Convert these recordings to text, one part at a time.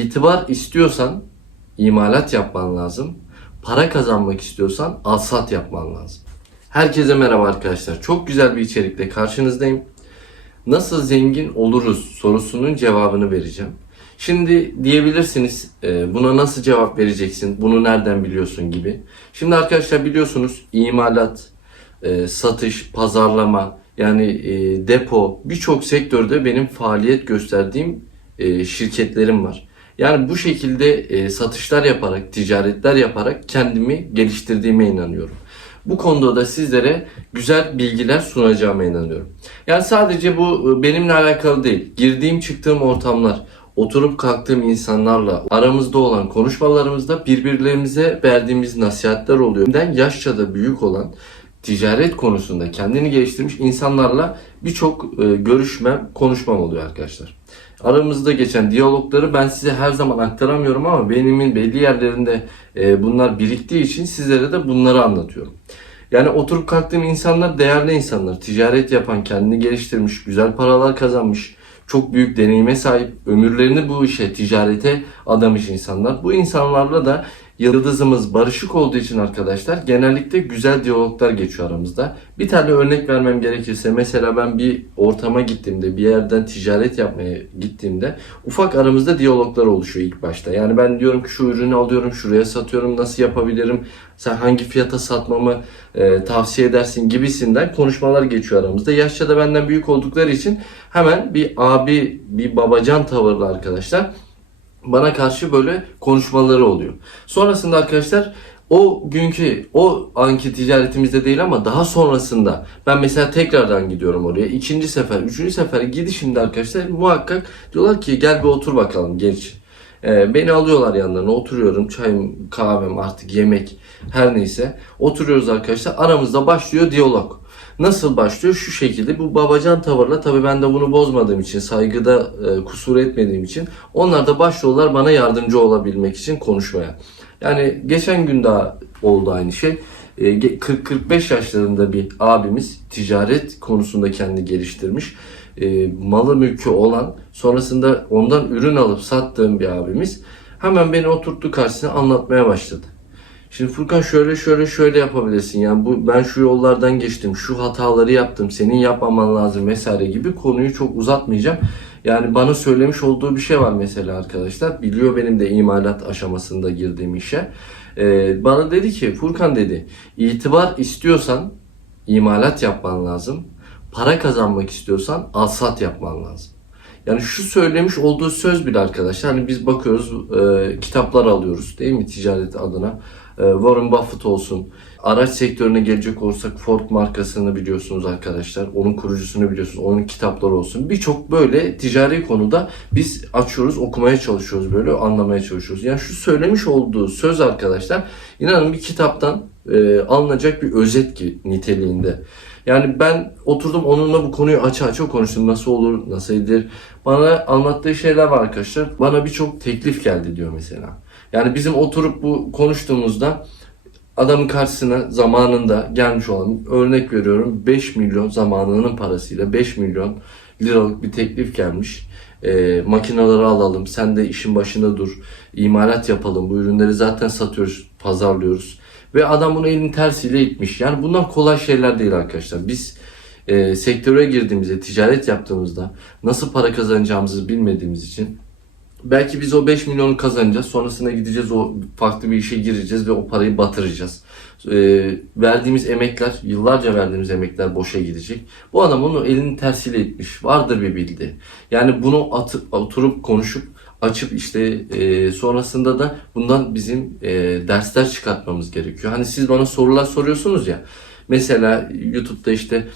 İtibar istiyorsan imalat yapman lazım. Para kazanmak istiyorsan alsat yapman lazım. Herkese merhaba arkadaşlar. Çok güzel bir içerikle karşınızdayım. Nasıl zengin oluruz sorusunun cevabını vereceğim. Şimdi diyebilirsiniz e, buna nasıl cevap vereceksin, bunu nereden biliyorsun gibi. Şimdi arkadaşlar biliyorsunuz imalat, e, satış, pazarlama yani e, depo birçok sektörde benim faaliyet gösterdiğim şirketlerim var. Yani bu şekilde e, satışlar yaparak, ticaretler yaparak kendimi geliştirdiğime inanıyorum. Bu konuda da sizlere güzel bilgiler sunacağıma inanıyorum. Yani sadece bu e, benimle alakalı değil. Girdiğim çıktığım ortamlar, oturup kalktığım insanlarla aramızda olan konuşmalarımızda birbirlerimize verdiğimiz nasihatler oluyor. Benden yaşça da büyük olan ticaret konusunda kendini geliştirmiş insanlarla birçok e, görüşmem, konuşmam oluyor arkadaşlar. Aramızda geçen diyalogları ben size her zaman aktaramıyorum ama beynimin belli yerlerinde e, bunlar biriktiği için sizlere de bunları anlatıyorum. Yani oturup kalktığım insanlar değerli insanlar. Ticaret yapan, kendini geliştirmiş, güzel paralar kazanmış, çok büyük deneyime sahip, ömürlerini bu işe, ticarete adamış insanlar. Bu insanlarla da yıldızımız barışık olduğu için arkadaşlar genellikle güzel diyaloglar geçiyor aramızda. Bir tane örnek vermem gerekirse mesela ben bir ortama gittiğimde, bir yerden ticaret yapmaya gittiğimde ufak aramızda diyaloglar oluşuyor ilk başta. Yani ben diyorum ki şu ürünü alıyorum, şuraya satıyorum, nasıl yapabilirim, sen hangi fiyata satmamı e, tavsiye edersin gibisinden konuşmalar geçiyor aramızda. Yaşça da benden büyük oldukları için hemen bir abi, bir babacan tavırlı arkadaşlar bana karşı böyle konuşmaları oluyor. Sonrasında arkadaşlar o günkü o anki ticaretimizde değil ama daha sonrasında ben mesela tekrardan gidiyorum oraya. ikinci sefer, üçüncü sefer gidişimde arkadaşlar muhakkak diyorlar ki gel bir otur bakalım genç. Ee, beni alıyorlar yanlarına oturuyorum çayım kahvem artık yemek her neyse oturuyoruz arkadaşlar aramızda başlıyor diyalog. Nasıl başlıyor? Şu şekilde bu babacan tavırla tabii ben de bunu bozmadığım için saygıda e, kusur etmediğim için onlar da başlıyorlar bana yardımcı olabilmek için konuşmaya. Yani geçen gün daha oldu aynı şey. E, ge- 40-45 yaşlarında bir abimiz ticaret konusunda kendi geliştirmiş. E, malı mülkü olan sonrasında ondan ürün alıp sattığım bir abimiz hemen beni oturttu karşısına anlatmaya başladı. Şimdi Furkan şöyle şöyle şöyle yapabilirsin. Yani bu ben şu yollardan geçtim, şu hataları yaptım, senin yapmaman lazım vesaire gibi konuyu çok uzatmayacağım. Yani bana söylemiş olduğu bir şey var mesela arkadaşlar. Biliyor benim de imalat aşamasında girdiğim işe. Ee, bana dedi ki Furkan dedi itibar istiyorsan imalat yapman lazım. Para kazanmak istiyorsan alsat yapman lazım. Yani şu söylemiş olduğu söz bile arkadaşlar hani biz bakıyoruz e, kitaplar alıyoruz değil mi ticaret adına. E, Warren Buffett olsun. Araç sektörüne gelecek olursak Ford markasını biliyorsunuz arkadaşlar. Onun kurucusunu biliyorsunuz. Onun kitapları olsun. Birçok böyle ticari konuda biz açıyoruz, okumaya çalışıyoruz böyle, anlamaya çalışıyoruz. Yani şu söylemiş olduğu söz arkadaşlar inanın bir kitaptan e, alınacak bir özet ki niteliğinde. Yani ben oturdum onunla bu konuyu açı açı konuştum. Nasıl olur, nasıl edilir. Bana anlattığı şeyler var arkadaşlar. Bana birçok teklif geldi diyor mesela. Yani bizim oturup bu konuştuğumuzda adamın karşısına zamanında gelmiş olan örnek veriyorum 5 milyon zamanının parasıyla 5 milyon liralık bir teklif gelmiş. E, makineleri alalım, sen de işin başında dur, imalat yapalım, bu ürünleri zaten satıyoruz, pazarlıyoruz. Ve adam bunu elin tersiyle itmiş. Yani bunlar kolay şeyler değil arkadaşlar. Biz e, sektöre girdiğimizde, ticaret yaptığımızda nasıl para kazanacağımızı bilmediğimiz için belki biz o 5 milyonu kazanacağız. Sonrasında gideceğiz o farklı bir işe gireceğiz ve o parayı batıracağız. E, verdiğimiz emekler, yıllarca verdiğimiz emekler boşa gidecek. Bu adam onu elinin tersiyle itmiş. Vardır bir bildiği. Yani bunu atıp, oturup konuşup açıp işte e, sonrasında da bundan bizim e, dersler çıkartmamız gerekiyor. Hani siz bana sorular soruyorsunuz ya. Mesela YouTube'da işte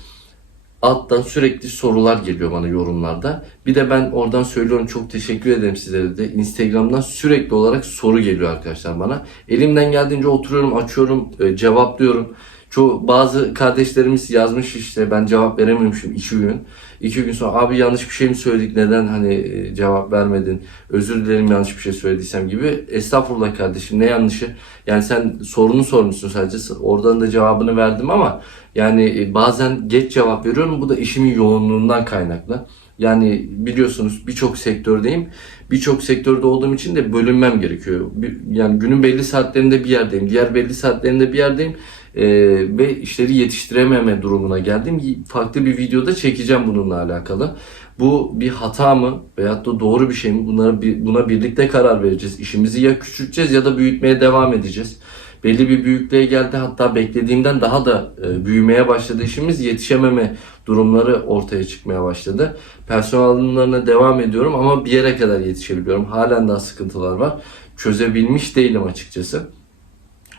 alttan sürekli sorular geliyor bana yorumlarda. Bir de ben oradan söylüyorum çok teşekkür ederim sizlere de. Instagram'dan sürekli olarak soru geliyor arkadaşlar bana. Elimden geldiğince oturuyorum, açıyorum, e, cevaplıyorum. Çoğu bazı kardeşlerimiz yazmış işte ben cevap verememişim iki gün. İki gün sonra abi yanlış bir şey mi söyledik neden hani e, cevap vermedin özür dilerim yanlış bir şey söylediysem gibi. Estağfurullah kardeşim ne yanlışı yani sen sorunu sormuşsun sadece oradan da cevabını verdim ama yani e, bazen geç cevap veriyorum bu da işimin yoğunluğundan kaynaklı. Yani biliyorsunuz birçok sektördeyim. Birçok sektörde olduğum için de bölünmem gerekiyor. Yani günün belli saatlerinde bir yerdeyim. Diğer belli saatlerinde bir yerdeyim. Ee, ve işleri yetiştirememe durumuna geldim. Farklı bir videoda çekeceğim bununla alakalı. Bu bir hata mı veyahut da doğru bir şey mi? Bunlara buna birlikte karar vereceğiz. İşimizi ya küçülteceğiz ya da büyütmeye devam edeceğiz. Belli bir büyüklüğe geldi hatta beklediğimden daha da e, büyümeye başladı işimiz. Yetişememe durumları ortaya çıkmaya başladı. Personel alımlarına devam ediyorum ama bir yere kadar yetişebiliyorum. Halen daha sıkıntılar var. Çözebilmiş değilim açıkçası.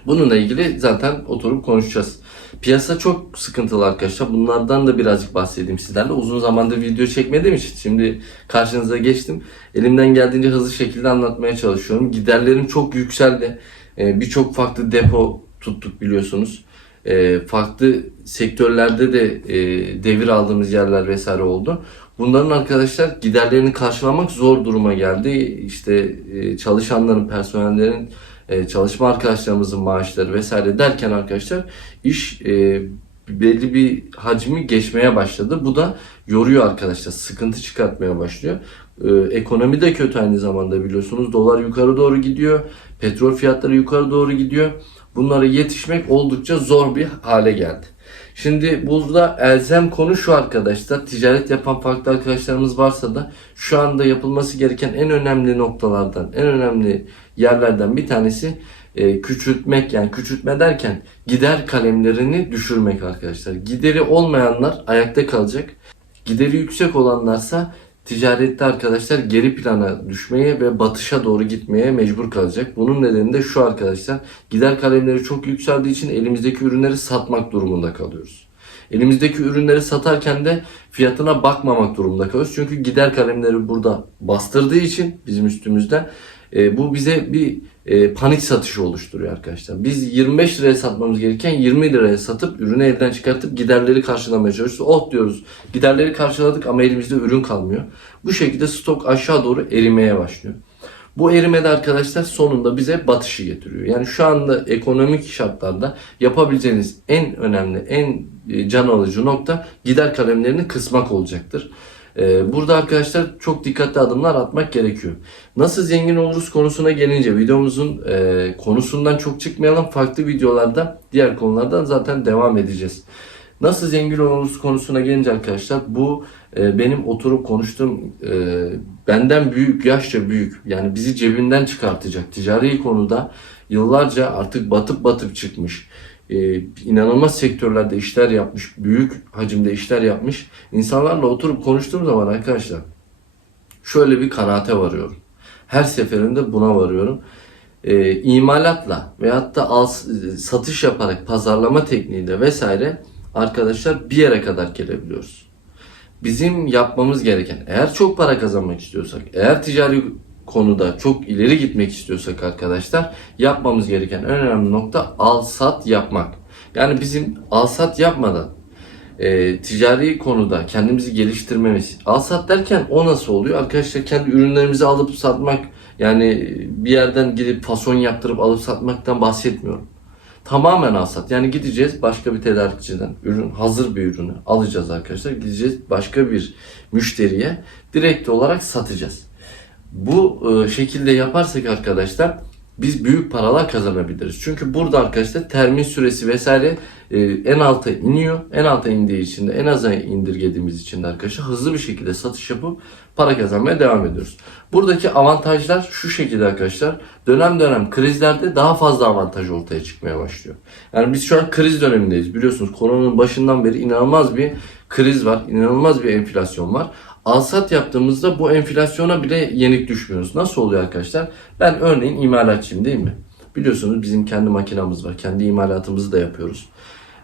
Bununla ilgili zaten oturup konuşacağız. Piyasa çok sıkıntılı arkadaşlar. Bunlardan da birazcık bahsedeyim sizlerle. Uzun zamandır video çekmediğim için şimdi karşınıza geçtim. Elimden geldiğince hızlı şekilde anlatmaya çalışıyorum. Giderlerim çok yükseldi. Ee, Birçok farklı depo tuttuk biliyorsunuz. Ee, Farklı sektörlerde de e, devir aldığımız yerler vesaire oldu. Bunların arkadaşlar giderlerini karşılamak zor duruma geldi. İşte e, çalışanların, personellerin e, çalışma arkadaşlarımızın maaşları vesaire derken arkadaşlar iş e, belli bir hacmi geçmeye başladı. Bu da yoruyor arkadaşlar. Sıkıntı çıkartmaya başlıyor. E, ekonomi de kötü aynı zamanda biliyorsunuz. Dolar yukarı doğru gidiyor. Petrol fiyatları yukarı doğru gidiyor. Bunlara yetişmek oldukça zor bir hale geldi. Şimdi burada elzem konu şu arkadaşlar. Ticaret yapan farklı arkadaşlarımız varsa da şu anda yapılması gereken en önemli noktalardan, en önemli yerlerden bir tanesi e, küçültmek yani küçültme derken gider kalemlerini düşürmek arkadaşlar. Gideri olmayanlar ayakta kalacak. Gideri yüksek olanlarsa ticarette arkadaşlar geri plana düşmeye ve batışa doğru gitmeye mecbur kalacak. Bunun nedeni de şu arkadaşlar. Gider kalemleri çok yükseldiği için elimizdeki ürünleri satmak durumunda kalıyoruz. Elimizdeki ürünleri satarken de fiyatına bakmamak durumunda kalıyoruz. Çünkü gider kalemleri burada bastırdığı için bizim üstümüzde e, bu bize bir e, panik satışı oluşturuyor arkadaşlar. Biz 25 liraya satmamız gereken 20 liraya satıp ürünü elden çıkartıp giderleri karşılamaya çalışıyoruz. Oh diyoruz giderleri karşıladık ama elimizde ürün kalmıyor. Bu şekilde stok aşağı doğru erimeye başlıyor. Bu erimede arkadaşlar sonunda bize batışı getiriyor. Yani şu anda ekonomik şartlarda yapabileceğiniz en önemli, en e, can alıcı nokta gider kalemlerini kısmak olacaktır. Ee, Burada arkadaşlar çok dikkatli adımlar atmak gerekiyor. Nasıl zengin oluruz konusuna gelince videomuzun e, konusundan çok çıkmayalım. Farklı videolarda diğer konulardan zaten devam edeceğiz. Nasıl zengin oluruz konusuna gelince arkadaşlar bu e, benim oturup konuştuğum e, benden büyük, yaşça büyük yani bizi cebinden çıkartacak ticari konuda yıllarca artık batıp batıp çıkmış e, inanılmaz sektörlerde işler yapmış, büyük hacimde işler yapmış insanlarla oturup konuştuğum zaman arkadaşlar şöyle bir kanaate varıyorum. Her seferinde buna varıyorum. E, imalatla veyahut da al, satış yaparak pazarlama tekniğiyle vesaire arkadaşlar bir yere kadar gelebiliyoruz. Bizim yapmamız gereken eğer çok para kazanmak istiyorsak, eğer ticari konuda çok ileri gitmek istiyorsak arkadaşlar yapmamız gereken en önemli nokta al sat yapmak. Yani bizim al sat yapmadan e, ticari konuda kendimizi geliştirmemiz. Al sat derken o nasıl oluyor? Arkadaşlar kendi ürünlerimizi alıp satmak yani bir yerden gidip fason yaptırıp alıp satmaktan bahsetmiyorum. Tamamen al sat. Yani gideceğiz başka bir tedarikçiden ürün hazır bir ürünü alacağız arkadaşlar. Gideceğiz başka bir müşteriye direkt olarak satacağız. Bu e, şekilde yaparsak arkadaşlar biz büyük paralar kazanabiliriz. Çünkü burada arkadaşlar termin süresi vesaire e, en alta iniyor. En alta indiği için de en aza indirgediğimiz için de arkadaşlar hızlı bir şekilde satış yapıp para kazanmaya devam ediyoruz. Buradaki avantajlar şu şekilde arkadaşlar. Dönem dönem krizlerde daha fazla avantaj ortaya çıkmaya başlıyor. Yani biz şu an kriz dönemindeyiz. Biliyorsunuz koronanın başından beri inanılmaz bir kriz var. inanılmaz bir enflasyon var. Alsat yaptığımızda bu enflasyona bile yenik düşmüyoruz. Nasıl oluyor arkadaşlar? Ben örneğin imalatçıyım değil mi? Biliyorsunuz bizim kendi makinamız var. Kendi imalatımızı da yapıyoruz.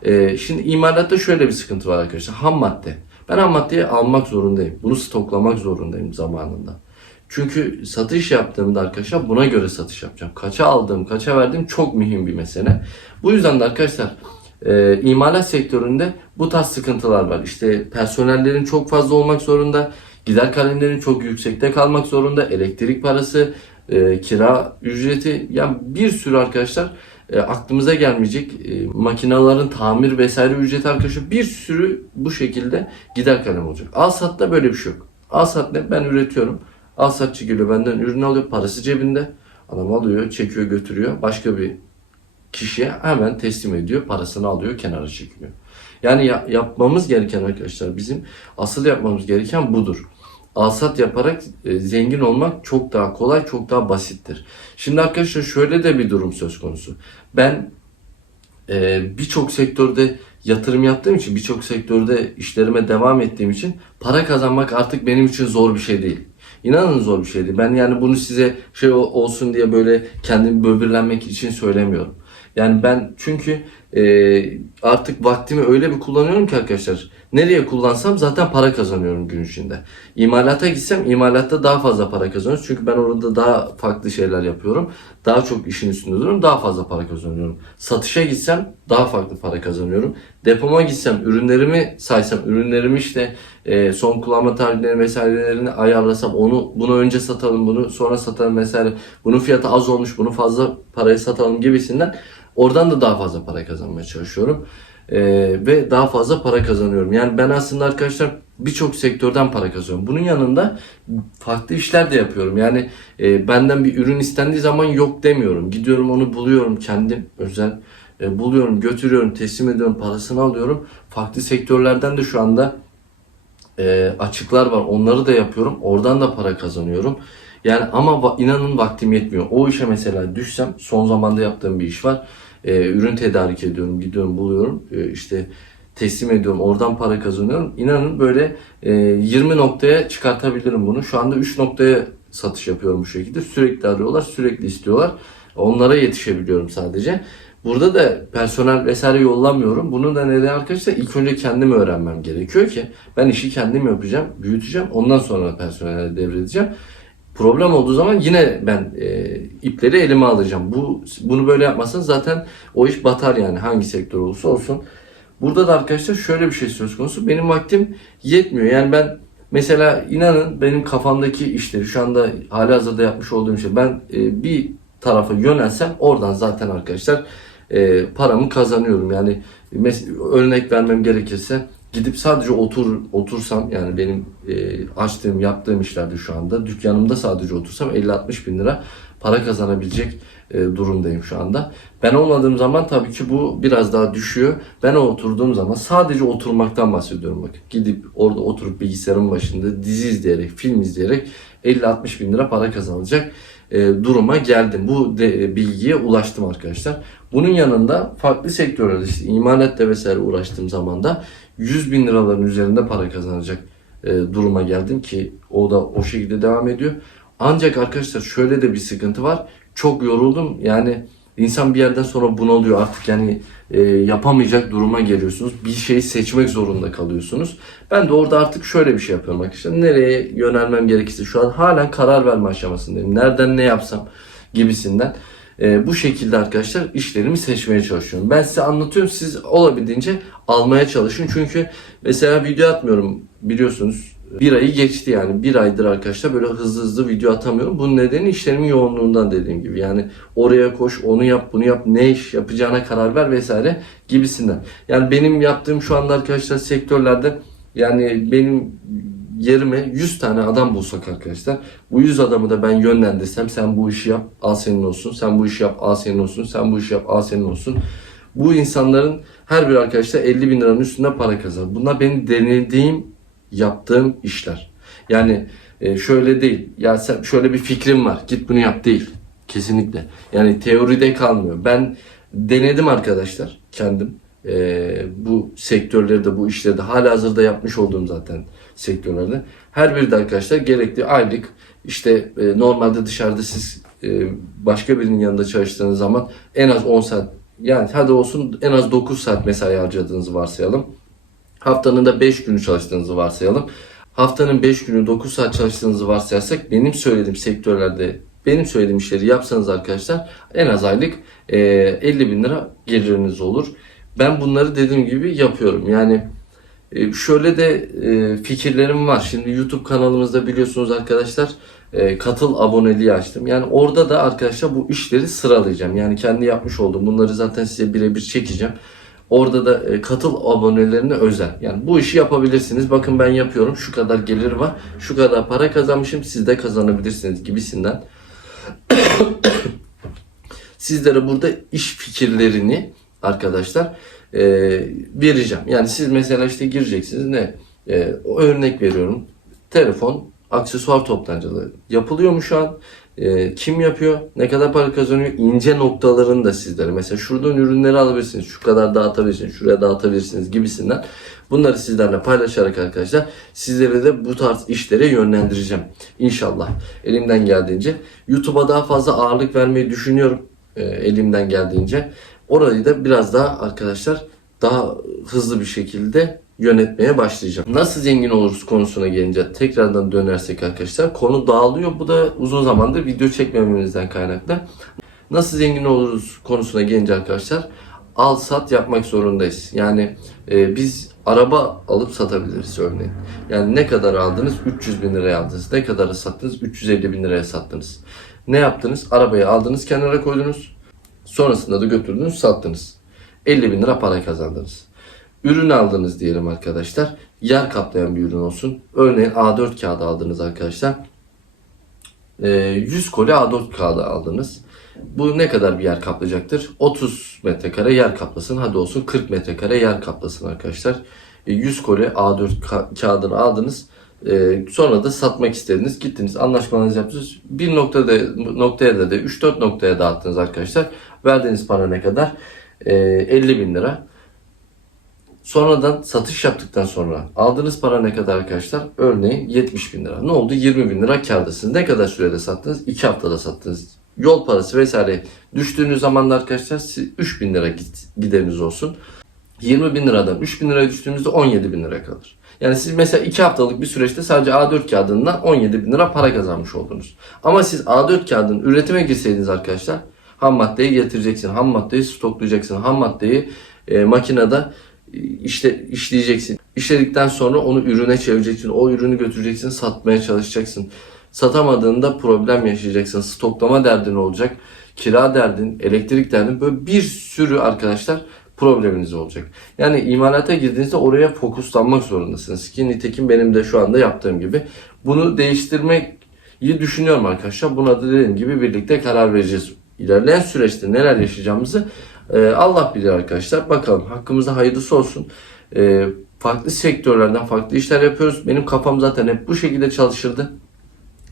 Ee, şimdi imalatta şöyle bir sıkıntı var arkadaşlar. Ham madde. Ben ham maddeyi almak zorundayım. Bunu stoklamak zorundayım zamanında. Çünkü satış yaptığımda arkadaşlar buna göre satış yapacağım. Kaça aldığım, kaça verdiğim çok mühim bir mesele. Bu yüzden de arkadaşlar e, imalat sektöründe bu tarz sıkıntılar var. İşte personellerin çok fazla olmak zorunda, gider kalemlerin çok yüksekte kalmak zorunda, elektrik parası, e, kira ücreti, yani bir sürü arkadaşlar e, aklımıza gelmeyecek e, makinaların tamir vesaire ücreti arkadaşlar bir sürü bu şekilde gider kalem olacak. Al satta böyle bir şey yok. Alsat ne? Ben üretiyorum. Alsatçı geliyor benden ürün alıyor. Parası cebinde. Adam alıyor, çekiyor, götürüyor. Başka bir kişiye hemen teslim ediyor. Parasını alıyor, kenara çekiliyor. Yani ya- yapmamız gereken arkadaşlar bizim asıl yapmamız gereken budur. Alsat yaparak e, zengin olmak çok daha kolay, çok daha basittir. Şimdi arkadaşlar şöyle de bir durum söz konusu. Ben e, birçok sektörde yatırım yaptığım için, birçok sektörde işlerime devam ettiğim için para kazanmak artık benim için zor bir şey değil. İnanın zor bir şeydi. Ben yani bunu size şey ol- olsun diye böyle kendimi böbürlenmek için söylemiyorum. Yani ben çünkü e, artık vaktimi öyle bir kullanıyorum ki arkadaşlar. Nereye kullansam zaten para kazanıyorum gün içinde. İmalata gitsem imalatta daha fazla para kazanıyoruz. Çünkü ben orada daha farklı şeyler yapıyorum. Daha çok işin üstünde duruyorum. Daha fazla para kazanıyorum. Satışa gitsem daha farklı para kazanıyorum. Depoma gitsem ürünlerimi saysam ürünlerimi işte e, son kullanma tarihlerini vesairelerini ayarlasam onu bunu önce satalım bunu sonra satalım vesaire bunun fiyatı az olmuş bunu fazla paraya satalım gibisinden oradan da daha fazla para kazanmaya çalışıyorum. E, ve daha fazla para kazanıyorum. Yani ben aslında arkadaşlar birçok sektörden para kazanıyorum. Bunun yanında farklı işler de yapıyorum. Yani e, benden bir ürün istendiği zaman yok demiyorum. Gidiyorum onu buluyorum kendim özel e, buluyorum, götürüyorum, teslim ediyorum, parasını alıyorum. Farklı sektörlerden de şu anda e, açıklar var. Onları da yapıyorum. Oradan da para kazanıyorum. Yani ama inanın vaktim yetmiyor. O işe mesela düşsem son zamanda yaptığım bir iş var. E, ürün tedarik ediyorum, gidiyorum, buluyorum. E, işte teslim ediyorum. Oradan para kazanıyorum. İnanın böyle e, 20 noktaya çıkartabilirim bunu. Şu anda 3 noktaya satış yapıyorum bu şekilde. Sürekli arıyorlar, sürekli istiyorlar. Onlara yetişebiliyorum sadece. Burada da personel vesaire yollamıyorum. Bunu da neden arkadaşlar? İlk önce kendim öğrenmem gerekiyor ki ben işi kendim yapacağım, büyüteceğim. Ondan sonra personele devredeceğim. Problem olduğu zaman yine ben e, ipleri elime alacağım. Bu bunu böyle yapmazsan zaten o iş batar yani hangi sektör olursa olsun. Burada da arkadaşlar şöyle bir şey söz konusu. Benim vaktim yetmiyor. Yani ben mesela inanın benim kafamdaki işleri şu anda halihazırda yapmış olduğum şey ben e, bir tarafa yönelsem oradan zaten arkadaşlar e, paramı kazanıyorum. Yani örnek vermem gerekirse gidip sadece otur otursam yani benim e, açtığım yaptığım işlerde şu anda dükkanımda sadece otursam 50-60 bin lira para kazanabilecek e, durumdayım şu anda. Ben olmadığım zaman tabii ki bu biraz daha düşüyor. Ben oturduğum zaman sadece oturmaktan bahsediyorum bakın. Gidip orada oturup bilgisayarın başında dizi izleyerek, film izleyerek 50-60 bin lira para kazanacak e, duruma geldim. Bu de, e, bilgiye ulaştım arkadaşlar. Bunun yanında farklı sektörlerde işte imalatla vesaire uğraştığım zaman da 100 bin liraların üzerinde para kazanacak e, duruma geldim ki o da o şekilde devam ediyor. Ancak arkadaşlar şöyle de bir sıkıntı var. Çok yoruldum. Yani insan bir yerden sonra bunalıyor artık yani e, yapamayacak duruma geliyorsunuz. Bir şeyi seçmek zorunda kalıyorsunuz. Ben de orada artık şöyle bir şey yapıyorum arkadaşlar. Nereye yönelmem gerekirse şu an halen karar verme aşamasındayım. Nereden ne yapsam gibisinden. E, bu şekilde arkadaşlar işlerimi seçmeye çalışıyorum. Ben size anlatıyorum. Siz olabildiğince almaya çalışın. Çünkü mesela video atmıyorum biliyorsunuz. Bir ayı geçti yani. Bir aydır arkadaşlar böyle hızlı hızlı video atamıyorum. Bunun nedeni işlerimin yoğunluğundan dediğim gibi. Yani oraya koş, onu yap, bunu yap, ne iş yapacağına karar ver vesaire gibisinden. Yani benim yaptığım şu anda arkadaşlar sektörlerde yani benim yerime 100 tane adam bulsak arkadaşlar. Bu 100 adamı da ben yönlendirsem sen bu işi yap al senin olsun. Sen bu işi yap al senin olsun. Sen bu işi yap al senin olsun. Bu insanların her bir arkadaşlar 50 bin liranın üstünde para kazanır. Bunlar benim denediğim yaptığım işler. Yani e, şöyle değil. Ya sen şöyle bir fikrim var. Git bunu yap değil. Kesinlikle. Yani teoride kalmıyor. Ben denedim arkadaşlar kendim. E, bu sektörleri de bu işleri de hala hazırda yapmış olduğum zaten sektörlerde. Her biri de arkadaşlar gerekli aylık işte e, normalde dışarıda siz e, başka birinin yanında çalıştığınız zaman en az 10 saat yani hadi olsun en az 9 saat mesai harcadığınızı varsayalım. Haftanın da 5 günü çalıştığınızı varsayalım. Haftanın 5 günü 9 saat çalıştığınızı varsayarsak benim söylediğim sektörlerde benim söylediğim işleri yapsanız arkadaşlar en az aylık e, 50 bin lira geliriniz olur. Ben bunları dediğim gibi yapıyorum. Yani e, şöyle de e, fikirlerim var. Şimdi YouTube kanalımızda biliyorsunuz arkadaşlar e, katıl aboneliği açtım. Yani orada da arkadaşlar bu işleri sıralayacağım. Yani kendi yapmış olduğum bunları zaten size birebir çekeceğim. Orada da e, katıl abonelerine özel. Yani bu işi yapabilirsiniz. Bakın ben yapıyorum. Şu kadar gelir var. Şu kadar para kazanmışım. Siz de kazanabilirsiniz gibisinden. Sizlere burada iş fikirlerini arkadaşlar e, vereceğim. Yani siz mesela işte gireceksiniz ne? E, örnek veriyorum. Telefon, aksesuar toptancılığı yapılıyor mu şu an? E, kim yapıyor? Ne kadar para kazanıyor? İnce noktalarını da sizlere. Mesela şuradan ürünleri alabilirsiniz. Şu kadar dağıtabilirsiniz. Şuraya dağıtabilirsiniz gibisinden. Bunları sizlerle paylaşarak arkadaşlar sizleri de bu tarz işlere yönlendireceğim. İnşallah. Elimden geldiğince. YouTube'a daha fazla ağırlık vermeyi düşünüyorum. E, elimden geldiğince. Orayı da biraz daha arkadaşlar daha hızlı bir şekilde yönetmeye başlayacağım. Nasıl zengin oluruz konusuna gelince tekrardan dönersek arkadaşlar konu dağılıyor. Bu da uzun zamandır video çekmememizden kaynaklı. Nasıl zengin oluruz konusuna gelince arkadaşlar al sat yapmak zorundayız. Yani e, biz araba alıp satabiliriz örneğin. Yani ne kadar aldınız? 300 bin liraya aldınız. Ne kadar sattınız? 350 bin liraya sattınız. Ne yaptınız? Arabayı aldınız kenara koydunuz. Sonrasında da götürdünüz sattınız. 50 bin lira para kazandınız. Ürün aldınız diyelim arkadaşlar. Yer kaplayan bir ürün olsun. Örneğin A4 kağıdı aldınız arkadaşlar. Ee, 100 koli A4 kağıdı aldınız. Bu ne kadar bir yer kaplayacaktır? 30 metrekare yer kaplasın. Hadi olsun 40 metrekare yer kaplasın arkadaşlar. E, 100 koli A4 ka- kağıdını aldınız. E, sonra da satmak istediniz. Gittiniz anlaşmanızı yaptınız. Bir noktada noktaya da de 3-4 noktaya dağıttınız arkadaşlar. Verdiğiniz para ne kadar? E, 50 bin lira. Sonradan satış yaptıktan sonra aldığınız para ne kadar arkadaşlar? Örneğin 70 bin lira. Ne oldu? 20 bin lira kârdasınız. Ne kadar sürede sattınız? 2 haftada sattınız. Yol parası vesaire düştüğünüz zaman da arkadaşlar siz 3 bin lira gideriniz olsun. 20 bin liradan 3 bin liraya düştüğünüzde 17 bin lira kalır. Yani siz mesela 2 haftalık bir süreçte sadece A4 kağıdından 17 bin lira para kazanmış oldunuz. Ama siz A4 kağıdın üretime girseydiniz arkadaşlar ham maddeyi getireceksin, ham maddeyi stoklayacaksın, ham maddeyi e, makinede e, işte işleyeceksin. İşledikten sonra onu ürüne çevireceksin. O ürünü götüreceksin, satmaya çalışacaksın. Satamadığında problem yaşayacaksın. Stoklama derdin olacak. Kira derdin, elektrik derdin. Böyle bir sürü arkadaşlar probleminiz olacak. Yani imalata girdiğinizde oraya fokuslanmak zorundasınız. Ki nitekim benim de şu anda yaptığım gibi. Bunu değiştirmeyi düşünüyorum arkadaşlar. Buna da dediğim gibi birlikte karar vereceğiz. İlerleyen süreçte neler yaşayacağımızı e, Allah bilir arkadaşlar. Bakalım hakkımızda hayırlısı olsun. E, farklı sektörlerden farklı işler yapıyoruz. Benim kafam zaten hep bu şekilde çalışırdı.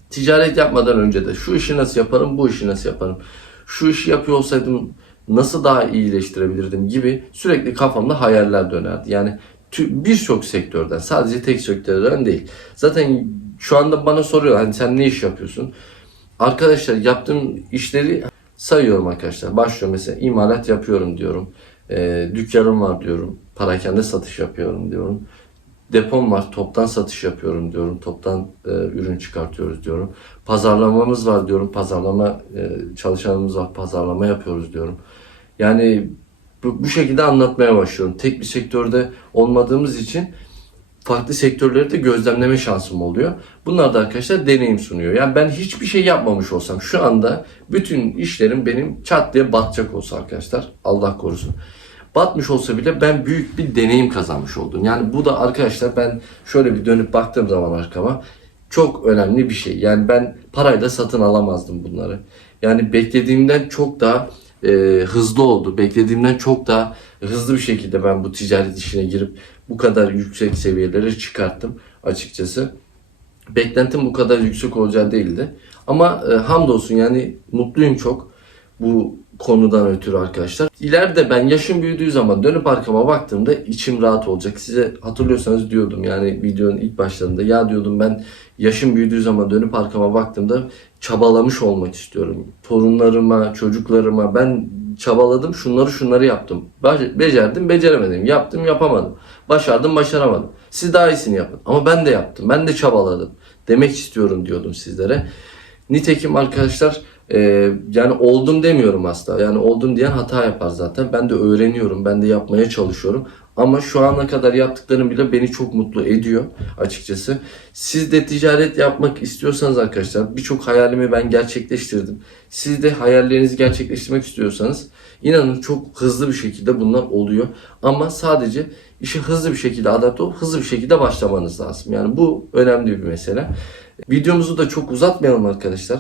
Ticaret yapmadan önce de şu işi nasıl yaparım, bu işi nasıl yaparım. Şu işi yapıyor olsaydım nasıl daha iyileştirebilirdim gibi sürekli kafamda hayaller dönerdi. Yani birçok sektörden sadece tek sektörden değil. Zaten şu anda bana soruyor hani sen ne iş yapıyorsun? Arkadaşlar yaptığım işleri sayıyorum arkadaşlar. Başlıyorum mesela imalat yapıyorum diyorum. Ee, dükkanım var diyorum. Parakende satış yapıyorum diyorum. Depom var toptan satış yapıyorum diyorum. Toptan e, ürün çıkartıyoruz diyorum. Pazarlamamız var diyorum. Pazarlama e, çalışanımız var. Pazarlama yapıyoruz diyorum. Yani bu, bu şekilde anlatmaya başlıyorum. Tek bir sektörde olmadığımız için farklı sektörleri de gözlemleme şansım oluyor. Bunlar da arkadaşlar deneyim sunuyor. Yani ben hiçbir şey yapmamış olsam şu anda bütün işlerim benim çat diye batacak olsa arkadaşlar Allah korusun. Batmış olsa bile ben büyük bir deneyim kazanmış oldum. Yani bu da arkadaşlar ben şöyle bir dönüp baktığım zaman arkama çok önemli bir şey. Yani ben parayla satın alamazdım bunları. Yani beklediğimden çok daha e, hızlı oldu. Beklediğimden çok daha hızlı bir şekilde ben bu ticaret işine girip bu kadar yüksek seviyelere çıkarttım açıkçası. Beklentim bu kadar yüksek olacağı değildi. Ama e, hamdolsun yani mutluyum çok bu konudan ötürü arkadaşlar. İleride ben yaşım büyüdüğü zaman dönüp arkama baktığımda içim rahat olacak. Size hatırlıyorsanız diyordum yani videonun ilk başlarında ya diyordum ben yaşım büyüdüğü zaman dönüp arkama baktığımda çabalamış olmak istiyorum. Torunlarıma, çocuklarıma ben çabaladım şunları şunları yaptım. Becerdim, beceremedim. Yaptım, yapamadım. Başardım, başaramadım. Siz daha iyisini yapın. Ama ben de yaptım. Ben de çabaladım. Demek istiyorum diyordum sizlere. Nitekim arkadaşlar e, yani oldum demiyorum asla. Yani oldum diyen hata yapar zaten. Ben de öğreniyorum. Ben de yapmaya çalışıyorum. Ama şu ana kadar yaptıklarım bile beni çok mutlu ediyor açıkçası. Siz de ticaret yapmak istiyorsanız arkadaşlar birçok hayalimi ben gerçekleştirdim. Siz de hayallerinizi gerçekleştirmek istiyorsanız inanın çok hızlı bir şekilde bunlar oluyor. Ama sadece işe hızlı bir şekilde adapte olup hızlı bir şekilde başlamanız lazım. Yani bu önemli bir mesele. Videomuzu da çok uzatmayalım arkadaşlar.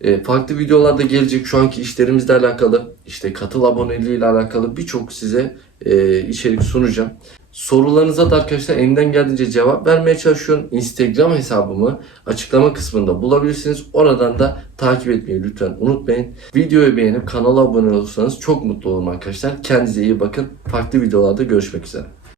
E, farklı videolarda gelecek şu anki işlerimizle alakalı, işte katıl aboneliği ile alakalı birçok size e, içerik sunacağım. Sorularınıza da arkadaşlar elimden geldiğince cevap vermeye çalışıyorum. Instagram hesabımı açıklama kısmında bulabilirsiniz. Oradan da takip etmeyi lütfen unutmayın. Videoyu beğenip kanala abone olursanız çok mutlu olurum arkadaşlar. Kendinize iyi bakın. Farklı videolarda görüşmek üzere.